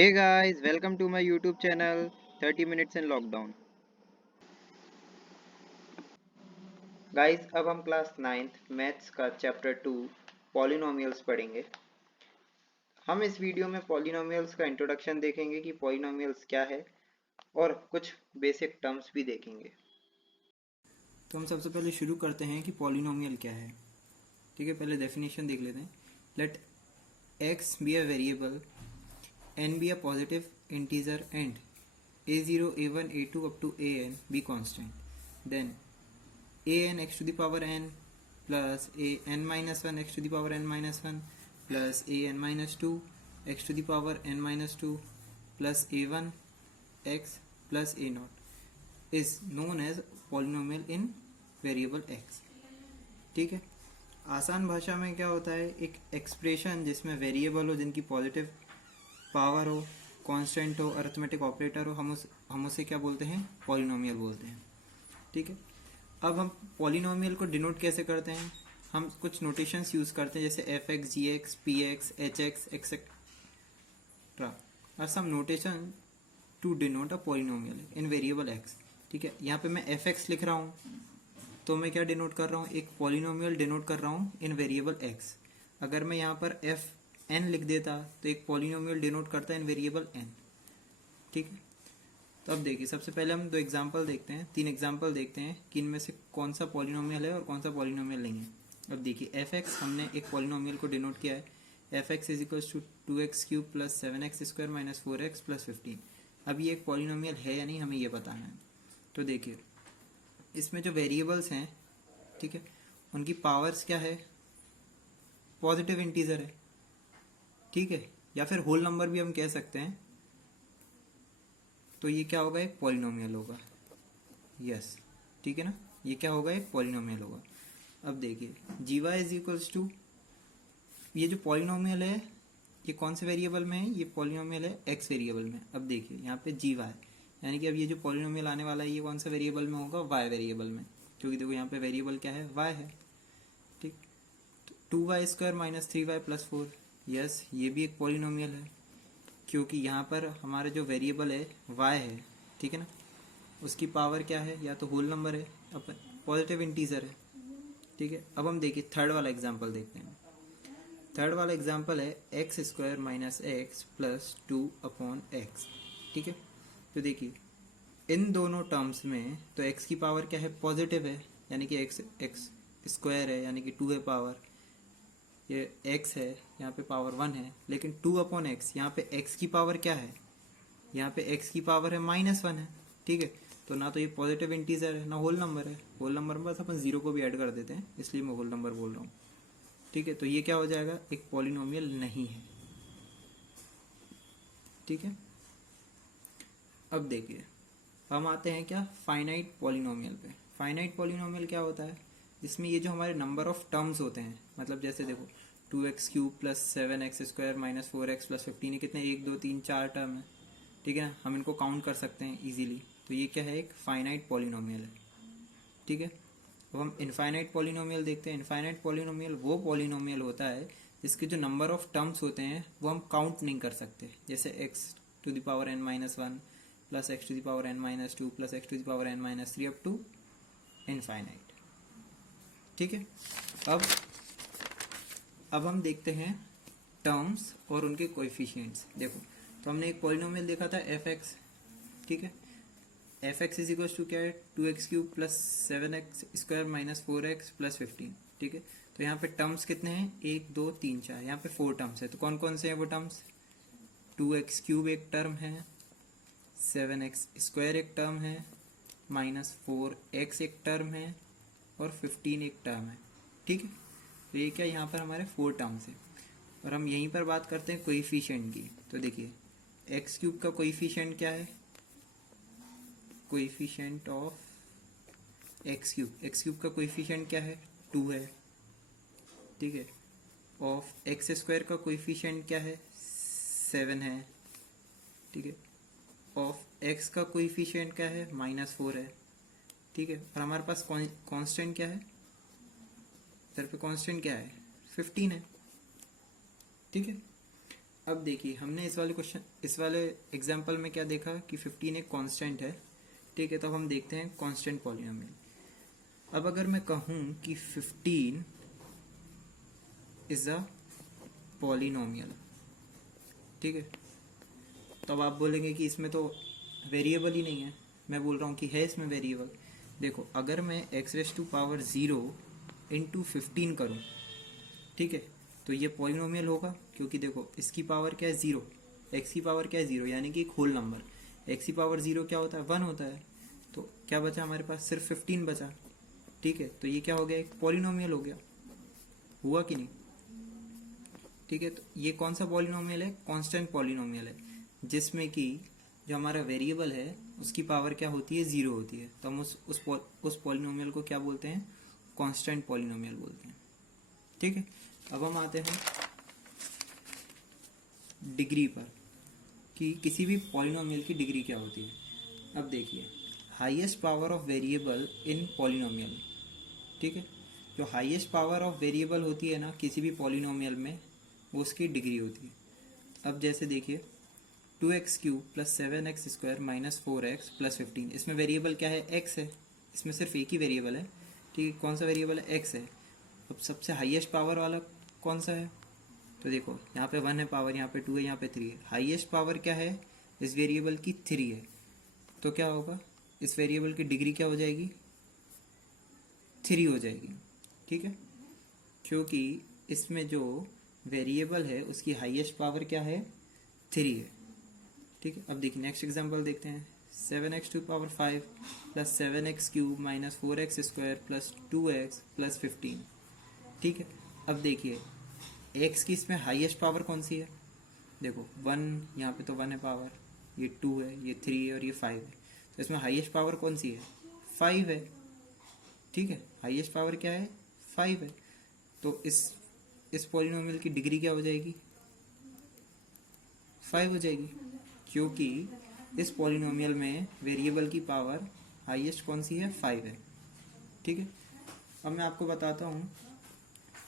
Hey guys, welcome to my YouTube channel 30 minutes in lockdown. Guys अब हम class 9th maths का chapter 2 polynomials पढ़ेंगे। हम इस वीडियो में पॉलिनोमियल्स का इंट्रोडक्शन देखेंगे कि पॉलिनोमियल्स क्या है और कुछ बेसिक टर्म्स भी देखेंगे। तो हम सबसे पहले शुरू करते हैं कि पॉलिनोमियल क्या है। ठीक है, पहले डेफिनेशन देख लेते हैं। Let x be a variable, n be a positive integer and a0 a1 a2 up to an be constant, then an x to the power n plus an minus 1 x to the power n minus 1 plus an minus 2 x to the power n minus 2 plus a1 x plus a naught is known as polynomial in variable x। ठीक है, आसान भाषा में क्या होता है, एक expression जिसमें वेरिएबल हो, जिनकी पॉजिटिव पावर हो, कांस्टेंट हो, अरिथमेटिक ऑपरेटर हो, हम उसे क्या बोलते हैं, पॉलिनोमियल बोलते हैं। ठीक है, अब हम पॉलिनोमियल को डिनोट कैसे करते हैं, हम कुछ नोटेशंस यूज करते हैं जैसे F X, G X, P X, H X etcetera or some notation to denote a polynomial in variable X. ठीक है, यहाँ पे मैं एफ एक्स लिख रहा हूँ तो मैं क्या डिनोट कर रहा हूँ, एक पॉलिनोमियल डिनोट कर रहा हूँ इन वेरिएबल एक्स। अगर मैं यहाँ पर एफ एन लिख देता तो एक पॉलिनोमियल डिनोट करता है इन वेरिएबल एन। ठीक है, तो अब देखिए, सबसे पहले हम दो एग्जांपल देखते हैं, तीन एग्जांपल देखते हैं कि इनमें से कौन सा पॉलिनोमियल है और कौन सा पॉलिनोमियल नहीं है। अब देखिए, एफ एक्स हमने एक पॉलिनोमियल को डिनोट किया है, f x is equals to 2x³ plus 7x square minus 4x plus 15। अब ये एक पॉलिनोमियल है या नहीं, हमें ये बताना है। तो देखिए, इसमें जो वेरिएबल्स हैं, ठीक है, उनकी पावर्स क्या है, पॉजिटिव इंटीजर है। ठीक है, या फिर होल नंबर भी हम कह सकते हैं। तो ये क्या होगा, एक पॉलिनोमियल होगा। यस, ठीक है ना, ये क्या होगा, एक पॉलिनोमियल होगा। अब देखिए, जी वाई इज इक्वल्स टू, ये जो पॉलिनोमियल है ये कौन से वेरिएबल में है, ये पॉलिनोमियल है एक्स वेरिएबल में। अब देखिए यहाँ पे जी वाई, यानी कि अब ये जो पॉलिनोमियल आने वाला है ये कौन सा वेरिएबल में होगा, वाई वेरिएबल में, क्योंकि देखो यहाँ पे वेरिएबल क्या है, वाई है। ठीक, 2y² minus 3y plus 4, yes, ये भी एक पॉलिनोमियल है, क्योंकि यहाँ पर हमारा जो वेरिएबल है y है, ठीक है ना, उसकी पावर क्या है, या तो होल नंबर है, अपन पॉजिटिव इंटीजर है। ठीक है, अब हम देखिए थर्ड वाला एग्जांपल देखते हैं। थर्ड वाला एग्जांपल है x² minus x plus 2/x। ठीक है, तो देखिए इन दोनों टर्म्स में तो x की पावर क्या है, पॉजिटिव है, यानी कि x स्क्वायर है, यानी कि 2 है पावर, ये x है, यहाँ पे पावर 1 है। लेकिन 2/x, यहाँ पे x की पावर क्या है, यहाँ पे x की पावर है -1 है। ठीक है, तो ना तो ये पॉजिटिव इंटीजर है ना होल नंबर है। होल नंबर में बस अपन जीरो को भी ऐड कर देते हैं, इसलिए मैं होल नंबर बोल रहा हूँ। ठीक है, तो ये क्या हो जाएगा, एक पॉलिनोमियल नहीं है। ठीक है, अब देखिए, हम आते हैं क्या, फाइनाइट पॉलिनोमियल पे। फाइनाइट पॉलिनोमियल क्या होता है, जिसमें ये जो हमारे नंबर ऑफ टर्म्स होते हैं, मतलब जैसे देखो 2x³ plus 7x square minus 4x plus 15, ये कितने, 1 2 3 4 टर्म है। ठीक है ना, हम इनको काउंट कर सकते हैं इजीली। तो ये क्या है, एक फाइनाइट पॉलिनोमियल है। ठीक है, अब हम इनफाइनाइट पॉलिनोमियल देखते हैं। इनफाइनाइट पॉलिनोमियल वो पॉलिनोमियल होता है जिसके जो नंबर ऑफ टर्म्स होते हैं वो हम काउंट नहीं कर सकते, जैसे x⁻n−1 plus x⁻n−2 plus x⁻n−3 up to infinite. ठीक है, अब हम देखते हैं टर्म्स और उनके कोएफिशिएंट्स। देखो, तो हमने एक पॉलिनोमियल देखा था एफ एक्स। ठीक है, f x is equal to क्या है, 2x³ plus 7x square minus 4x plus 15। ठीक है, तो यहाँ पे टर्म्स कितने हैं, 1 2 3 4, यहाँ पे 4 टर्म्स है। तो कौन कौन से हैं वो टर्म्स, 2x³ एक टर्म है, 7x स्क्वायर एक टर्म है, -4x एक टर्म है, और 15 एक टर्म है। ठीक है, तो ये क्या, यहाँ पर हमारे 4 टर्म्स है। और हम यहीं पर बात करते हैं कोइफिशिएंट की। तो देखिए, x³ का कोइफिशिएंट क्या है, कोइफिशिएंट ऑफ x³ का कोइफिशिएंट क्या है, 2 है। ठीक है, ऑफ x² का कोइफिशिएंट क्या है, 7 है। ठीक है, ऑफ x का कोइफिशिएंट क्या है, -4 है। ठीक है, और हमारे पास कांस्टेंट क्या है, इधर पे कांस्टेंट क्या है, 15 है। ठीक है, अब देखिए हमने इस वाले एग्जाम्पल में क्या देखा कि 15 एक कांस्टेंट है, ठीक है। तो अब हम देखते हैं कांस्टेंट पॉलिनोमियल। अब अगर मैं कहूँ कि 15 इज अ पॉलिनोमियल, ठीक है, तो अब आप बोलेंगे कि इसमें तो वेरिएबल ही नहीं है। मैं बोल रहा हूँ कि है इसमें वेरिएबल। देखो अगर मैं x⁻0 इंटू 15 करूँ, ठीक है, तो ये पॉलिनोमियल होगा, क्योंकि देखो इसकी पावर क्या है 0, x की पावर क्या है 0, यानी कि एक होल नंबर। x की पावर 0 क्या होता है 1 होता है। तो क्या बचा हमारे पास, सिर्फ 15 बचा, ठीक है। तो ये क्या हो गया, एक पॉलिनोमियल हो गया, हुआ कि नहीं, ठीक है। तो ये कौन सा पॉलिनोमियल है, कांस्टेंट पॉलिनोमियल है, जिसमें कि जो हमारा वेरिएबल है उसकी पावर क्या होती है 0 होती है। तो हम उस पॉलिनोमियल को क्या बोलते हैं, कांस्टेंट पॉलिनोमियल बोलते हैं, ठीक है। अब हम आते हैं डिग्री पर, कि किसी भी पॉलिनोमियल की डिग्री क्या होती है। अब देखिए highest power of variable in polynomial, ठीक है, जो हाईएस्ट पावर ऑफ वेरिएबल होती है ना किसी भी पॉलिनोमियल में, वो उसकी डिग्री होती है। अब जैसे देखिए 2x³ plus 7x² minus 4x plus 15, इसमें वेरिएबल क्या है, x है, इसमें सिर्फ एक ही वेरिएबल है, ठीक है। कौन सा वेरिएबल है, x है। अब सबसे हाईएस्ट पावर वाला कौन सा है, तो देखो यहाँ पे 1 है पावर, यहाँ पे 2 है, यहाँ पे 3 है। हाईएस्ट पावर क्या है इस वेरिएबल की, 3 है। तो क्या होगा, इस वेरिएबल की डिग्री क्या हो जाएगी, 3 हो जाएगी, ठीक है, क्योंकि इसमें जो वेरिएबल है उसकी हाईएस्ट पावर क्या है, 3 है, ठीक है। अब देखिए नेक्स्ट एग्जांपल देखते हैं, 7x⁵ plus 7x³ minus 4x² plus 2x plus 15, ठीक है। अब देखिए x की इसमें हाईएस्ट पावर कौन सी है, देखो 1, यहाँ पे तो 1 है पावर, ये 2 है, ये 3 है और ये 5 है। तो इसमें हाईएस्ट पावर कौन सी है, 5 है, ठीक है। हाईएस्ट पावर क्या है, 5 है। तो इस पॉलिनोमियल की डिग्री क्या हो जाएगी, 5 हो जाएगी, क्योंकि इस पॉलिनोमियल में वेरिएबल की पावर हाईएस्ट कौन सी है, 5 है, ठीक है। अब मैं आपको बताता हूँ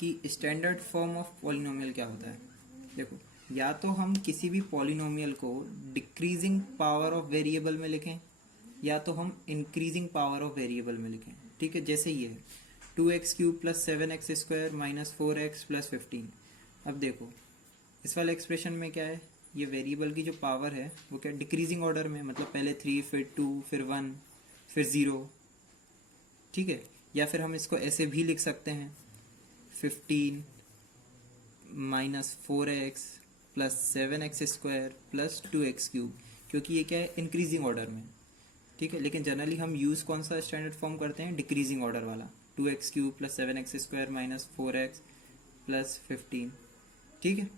कि स्टैंडर्ड फॉर्म ऑफ पॉलिनोमियल क्या होता है। देखो या तो हम किसी भी पॉलिनोमियल को डिक्रीजिंग पावर ऑफ वेरिएबल में लिखें, या तो हम इंक्रीजिंग पावर ऑफ वेरिएबल में लिखें, ठीक है। जैसे ये है 2x³ plus 7x² minus 4x plus 15। अब देखो इस वाले एक्सप्रेशन में क्या है, ये वेरिएबल की जो पावर है वो क्या डिक्रीजिंग ऑर्डर में, मतलब पहले 3 फिर 2 फिर 1 फिर 0, ठीक है। या फिर हम इसको ऐसे भी लिख सकते हैं 15 minus 4x plus 7x² plus 2x³, क्योंकि ये क्या है इंक्रीजिंग ऑर्डर में, ठीक है। लेकिन जनरली हम यूज़ कौन सा स्टैंडर्ड फॉर्म करते हैं, डिक्रीजिंग ऑर्डर वाला, 2x³ plus 7x² minus 4x plus 15, ठीक है।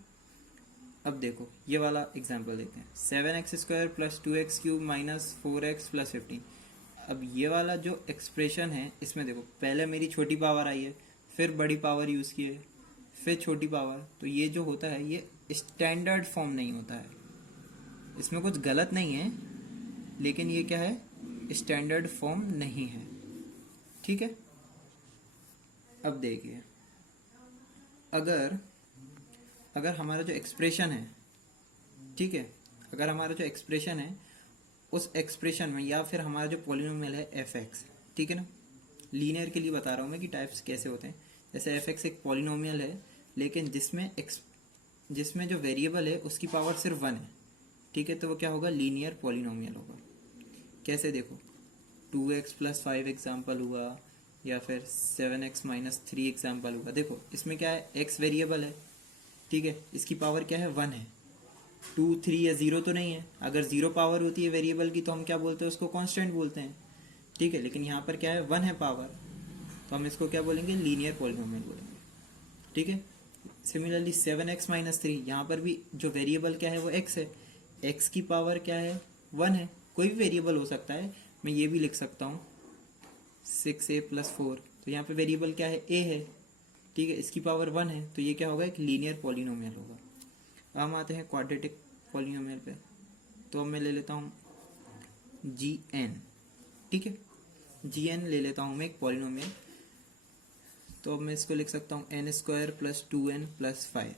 अब देखो ये वाला एग्जाम्पल देखते हैं, 7x² plus 2x³ minus 4x plus 15। अब ये वाला जो एक्सप्रेशन है इसमें देखो पहले मेरी छोटी पावर आई है, फिर बड़ी पावर यूज़ की है, फिर छोटी पावर, तो ये जो होता है ये स्टैंडर्ड फॉर्म नहीं होता है। इसमें कुछ गलत नहीं है, लेकिन ये क्या है, स्टैंडर्ड फॉर्म नहीं है, ठीक है। अब देखिए अगर हमारा जो एक्सप्रेशन है, ठीक है, अगर हमारा जो एक्सप्रेशन है उस एक्सप्रेशन में, या फिर हमारा जो पॉलिनोमियल है f(x), ठीक है ना, लीनियर के लिए बता रहा हूँ मैं कि टाइप्स कैसे होते हैं। जैसे f(x) एक पॉलिनोमियल है, लेकिन जिसमें जो वेरिएबल है उसकी पावर सिर्फ 1 है, ठीक है, तो वो क्या होगा, लीनियर पॉलिनोमियल होगा। कैसे देखो 2x प्लस 5 एग्जाम्पल हुआ, या फिर 7x माइनस 3 एग्जाम्पल हुआ। देखो इसमें क्या है, x वेरिएबल है, ठीक है, इसकी पावर क्या है 1 है, 2 3 या 0 तो नहीं है। अगर 0 पावर होती है वेरिएबल की तो हम क्या बोलते हैं, उसको कांस्टेंट बोलते हैं, ठीक है। लेकिन यहाँ पर क्या है 1 है पावर, तो हम इसको क्या बोलेंगे, लीनियर पॉलिनोमियल बोलेंगे, ठीक है। सिमिलरली 7x माइनस 3, यहाँ पर भी जो वेरिएबल क्या है वो x है, x की पावर क्या है 1 है, कोई भी वेरिएबल हो सकता है। मैं ये भी लिख सकता हूँ 6a प्लस 4, तो यहाँ पे वेरिएबल क्या है a है, ठीक है, इसकी पावर 1 है, तो ये क्या होगा, एक लीनियर पॉलिनोमियल होगा। हम आते हैं क्वाड्रेटिक पॉलिनोमियल पे, तो अब मैं ले लेता हूँ gn, ठीक है, gn ले लेता हूँ मैं एक पॉलिनोमियल। तो अब मैं इसको लिख सकता हूँ n² प्लस 2n प्लस 5,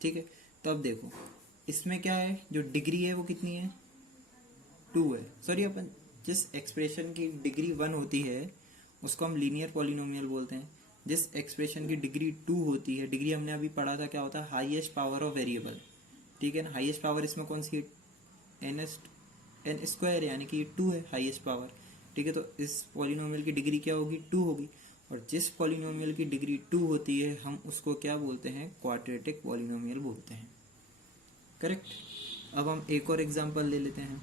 ठीक है। तो अब देखो इसमें क्या है, जो डिग्री है वो कितनी है, 2 है। सॉरी, अपन जिस एक्सप्रेशन की डिग्री 1 होती है उसको हम लीनियर पॉलिनोमियल बोलते हैं। जिस एक्सप्रेशन की डिग्री 2 होती है, डिग्री हमने अभी पढ़ा था क्या होता है, हाईएस्ट पावर ऑफ वेरिएबल, ठीक है ना। हाईएस्ट पावर इसमें कौन सी है, एन स्क्वायर, यानी कि 2 है हाईएस्ट पावर, ठीक है। तो इस पॉलिनोमियल की डिग्री क्या होगी, 2 होगी। और जिस पॉलिनोमियल की डिग्री 2 होती है हम उसको क्या बोलते हैं, क्वाड्रेटिक पॉलिनोमियल बोलते हैं, करेक्ट। अब हम एक और एग्जांपल ले लेते हैं,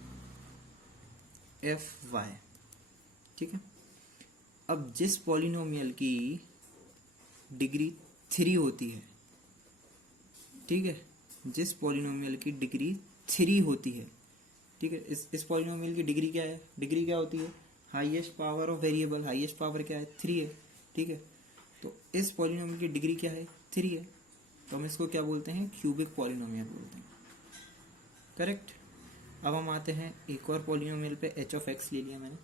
एफ वाई, ठीक है। अब जिस पॉलिनोमियल की डिग्री 3 होती है, ठीक है, जिस पॉलिनोमियल की डिग्री 3 होती है, ठीक है, इस पॉलिनोमियल की डिग्री क्या है, डिग्री क्या होती है, highest power of variable, highest power क्या है, 3 है, ठीक है। तो इस पॉलिनोमियल की डिग्री क्या है, 3 है, तो हम इसको क्या बोलते हैं, क्यूबिक पॉलिनोमियल बोलते हैं, करेक्ट। अब हम आते हैं एक और पॉलिनोमियल पे, एच ऑफ एक्स ले लिया मैंने,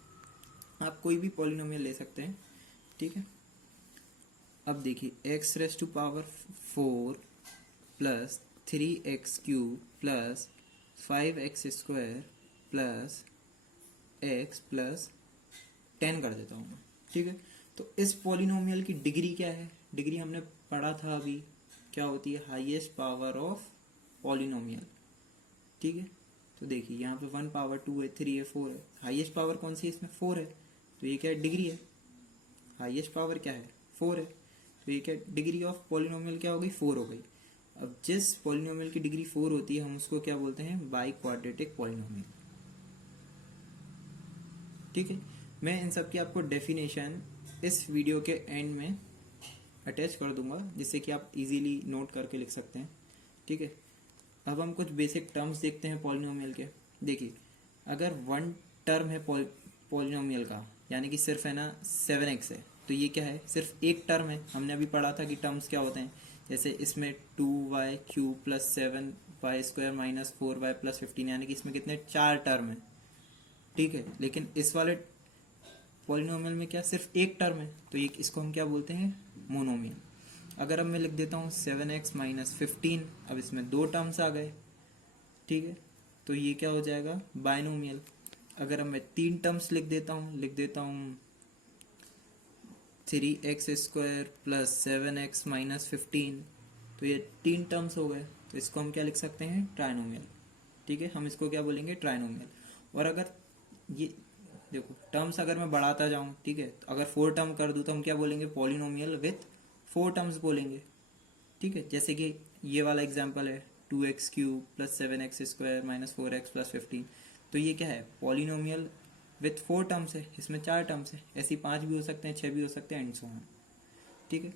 आप कोई भी पॉलिनोमियल ले सकते हैं, ठीक है। अब देखिए, x raise to power 4 plus 3x³ plus 5x² plus x plus 10 कर देता हूँ मैं, ठीक है। तो इस पॉलिनोमियल की डिग्री क्या है, डिग्री हमने पढ़ा था अभी, क्या होती है, हाईएस्ट पावर ऑफ पॉलिनोमियल, ठीक है। तो देखिए यहाँ पे 1 पावर 2 है, 3 है, 4 है, हाईएस्ट पावर कौन सी है, इसमें 4 है, तो ये क्या है, डिग्री है। हाईएस्ट पावर क्या है, 4 है, तो ये क्या, डिग्री ऑफ पॉलिनोमियल क्या हो गई, 4 हो गई। अब जिस पॉलिनोमियल की डिग्री 4 होती है हम उसको क्या बोलते हैं, बाई क्वाड्रेटिक पॉलिनोमियल, ठीक है। मैं इन सब की आपको डेफिनेशन इस वीडियो के एंड में अटैच कर दूंगा, जिससे कि आप इजीली नोट करके लिख सकते हैं, ठीक है। अब हम कुछ बेसिक टर्म्स देखते हैं पॉलिनोमियल के। देखिए, अगर वन टर्म है पॉलिनोमियल का, यानी कि सिर्फ है ना 7x है, तो ये क्या है, सिर्फ एक टर्म है। हमने अभी पढ़ा था कि टर्म्स क्या होते हैं, जैसे इसमें 2y³ plus 7y² minus 4y plus 15, यानी कि इसमें कितने, 4 टर्म है, ठीक है। लेकिन इस वाले पॉलिनोमियल में क्या, सिर्फ एक टर्म है, तो ये इसको हम क्या बोलते हैं, मोनोमियल। अगर अब मैं लिख देता हूँ 7x माइनस 15, अब इसमें 2 टर्म्स आ गए, ठीक है, तो ये क्या हो जाएगा, बाइनोमियल। अगर अब मैं 3 टर्म्स लिख देता हूँ 3x² प्लस 7x माइनस 15, तो ये 3 टर्म्स हो गए, तो इसको हम क्या लिख सकते हैं, ट्राइनोमियल, ठीक है। हम इसको क्या बोलेंगे, ट्राइनोमियल। और अगर ये देखो, टर्म्स अगर मैं बढ़ाता जाऊँ, ठीक है, तो अगर 4 टर्म कर दूँ तो हम क्या बोलेंगे, पॉलिनोमियल विथ 4 टर्म्स बोलेंगे, ठीक है। जैसे कि ये वाला एग्जांपल है 2x³ plus 7x² minus 4x plus 15, तो ये क्या है, पॉलिनोमियल विथ 4 टर्म्स है, इसमें 4 टर्म्स है, ऐसी 5 भी हो सकते हैं, 6 भी हो सकते हैं, एंड सो ऑन, ठीक है।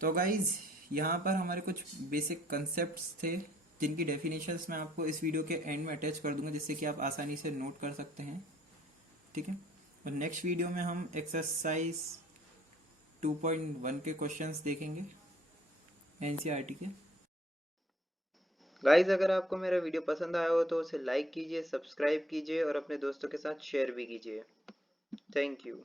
तो गाइज, यहाँ पर हमारे कुछ बेसिक कंसेप्ट्स थे जिनकी डेफिनेशंस मैं आपको इस वीडियो के एंड में अटैच कर दूंगा, जिससे कि आप आसानी से नोट कर सकते हैं, ठीक है। और नेक्स्ट वीडियो में हम एक्सरसाइज 2.1 के क्वेश्चंस देखेंगे, एनसीईआरटी के। गाइज, अगर आपको मेरा वीडियो पसंद आया हो तो उसे लाइक कीजिए, सब्सक्राइब कीजिए और अपने दोस्तों के साथ शेयर भी कीजिए। Thank you.